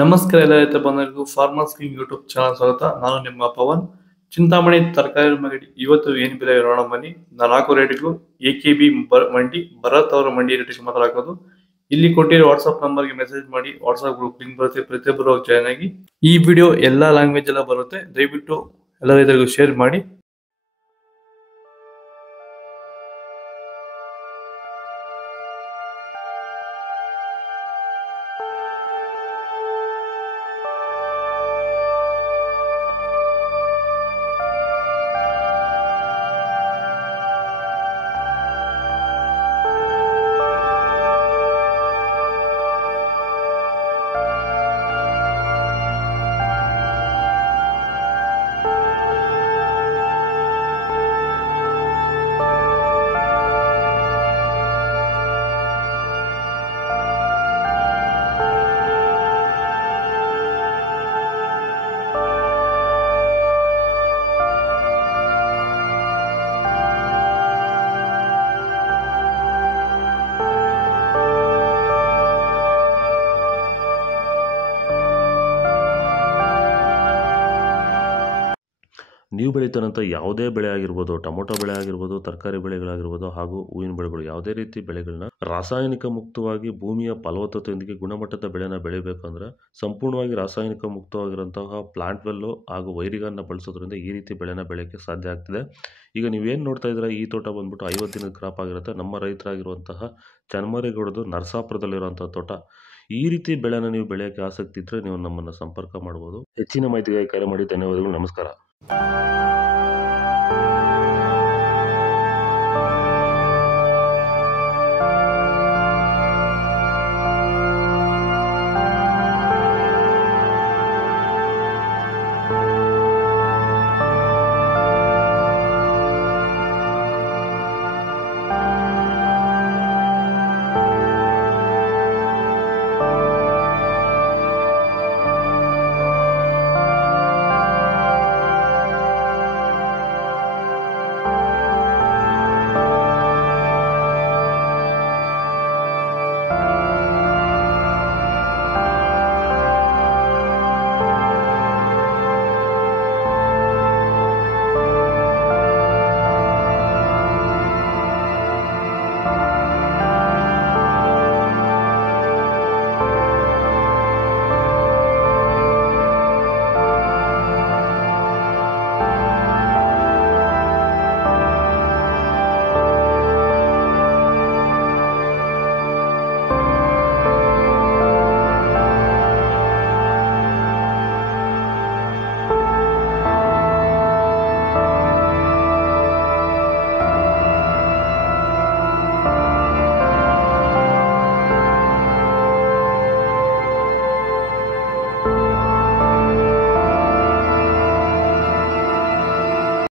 ನಮಸ್ಕಾರ ಎಲ್ಲ ರೈತ ಬಂಧುಗಳಿಗೂ ಫಾರ್ಮರ್ಸ್ ಕಿಂಗ್ ಯೂಟ್ಯೂಬ್ ಚಾನಲ್ ಸ್ವಾಗತ. ನಾನು ನಿಮ್ಮ ಪವನ್. ಚಿಂತಾಮಣಿ ತರಕಾರಿ ಮಂಡಿ ಇವತ್ತು ಏನು ಬೆಲೆ ನೋಡೋಣ ಬನ್ನಿ. ನಾಲ್ಕು ರೇಟ್ಗಳು AKB ಮಂಡಿ ಭರತ್ ಅವರ ಮಂಡಿ ರೇಟ್ ಮಾತಾಡೋದು. ಇಲ್ಲಿ ಕೊಟ್ಟಿರೋ ವಾಟ್ಸ್ಆಪ್ ನಂಬರ್ಗೆ ಮೆಸೇಜ್ ಮಾಡಿ. ವಾಟ್ಸ್ಆಪ್ ಗ್ರೂಪ್ ಲಿಂಕ್ ಬರುತ್ತೆ, ಪ್ರತಿಯೊಬ್ಬರು ಜಾಯ್ನ್ ಆಗಿ. ಈ ವಿಡಿಯೋ ಎಲ್ಲಾ ಲ್ಯಾಂಗ್ವೇಜ್ ಎಲ್ಲ ಬರುತ್ತೆ, ದಯವಿಟ್ಟು ಎಲ್ಲ ರೈತರಿಗೂ ಶೇರ್ ಮಾಡಿ. ನೀವು ಬೆಳೀತಾರಂಥ ಯಾವುದೇ ಬೆಳೆ ಆಗಿರ್ಬೋದು, ಟೊಮೊಟೊ ಬೆಳೆ ಆಗಿರ್ಬೋದು, ತರಕಾರಿ ಬೆಳೆಗಳಾಗಿರ್ಬೋದು ಹಾಗೂ ಹೂವಿನ ಬೆಳೆಗಳು, ಯಾವುದೇ ರೀತಿ ಬೆಳೆಗಳನ್ನ ರಾಸಾಯನಿಕ ಮುಕ್ತವಾಗಿ ಭೂಮಿಯ ಫಲವತ್ತತೆಯೊಂದಿಗೆ ಗುಣಮಟ್ಟದ ಬೆಳೆನ ಬೆಳಿಬೇಕಂದ್ರೆ ಸಂಪೂರ್ಣವಾಗಿ ರಾಸಾಯನಿಕ ಮುಕ್ತವಾಗಿರುವಂತಹ ಪ್ಲಾಂಟ್ ವೆಲ್ಲು ಹಾಗೂ ವೈರಿಗನ್ನ ಬಳಸೋದ್ರಿಂದ ಈ ರೀತಿ ಬೆಳೆನ ಬೆಳೆಯೋಕ್ಕೆ ಸಾಧ್ಯ ಆಗ್ತಿದೆ. ಈಗ ನೀವೇನು ನೋಡ್ತಾ ಇದ್ದೀರಾ, ಈ ತೋಟ ಬಂದ್ಬಿಟ್ಟು 50 ದಿನದ ಕ್ರಾಪ್ ಆಗಿರುತ್ತೆ. ನಮ್ಮ ರೈತರಾಗಿರುವಂತಹ ಚನ್ಮರೇಗೌಡದು ನರಸಾಪುರದಲ್ಲಿರುವಂತಹ ತೋಟ. ಈ ರೀತಿ ಬೆಳೆನ ನೀವು ಬೆಳೆಯೋಕ್ಕೆ ಆಸಕ್ತಿ ಇದ್ದರೆ ನೀವು ನಮ್ಮನ್ನು ಸಂಪರ್ಕ ಮಾಡ್ಬೋದು. ಹೆಚ್ಚಿನ ಮಾಹಿತಿಗಾಗಿ ಕರೆ ಮಾಡಿ. ಧನ್ಯವಾದಗಳು. ನಮಸ್ಕಾರ.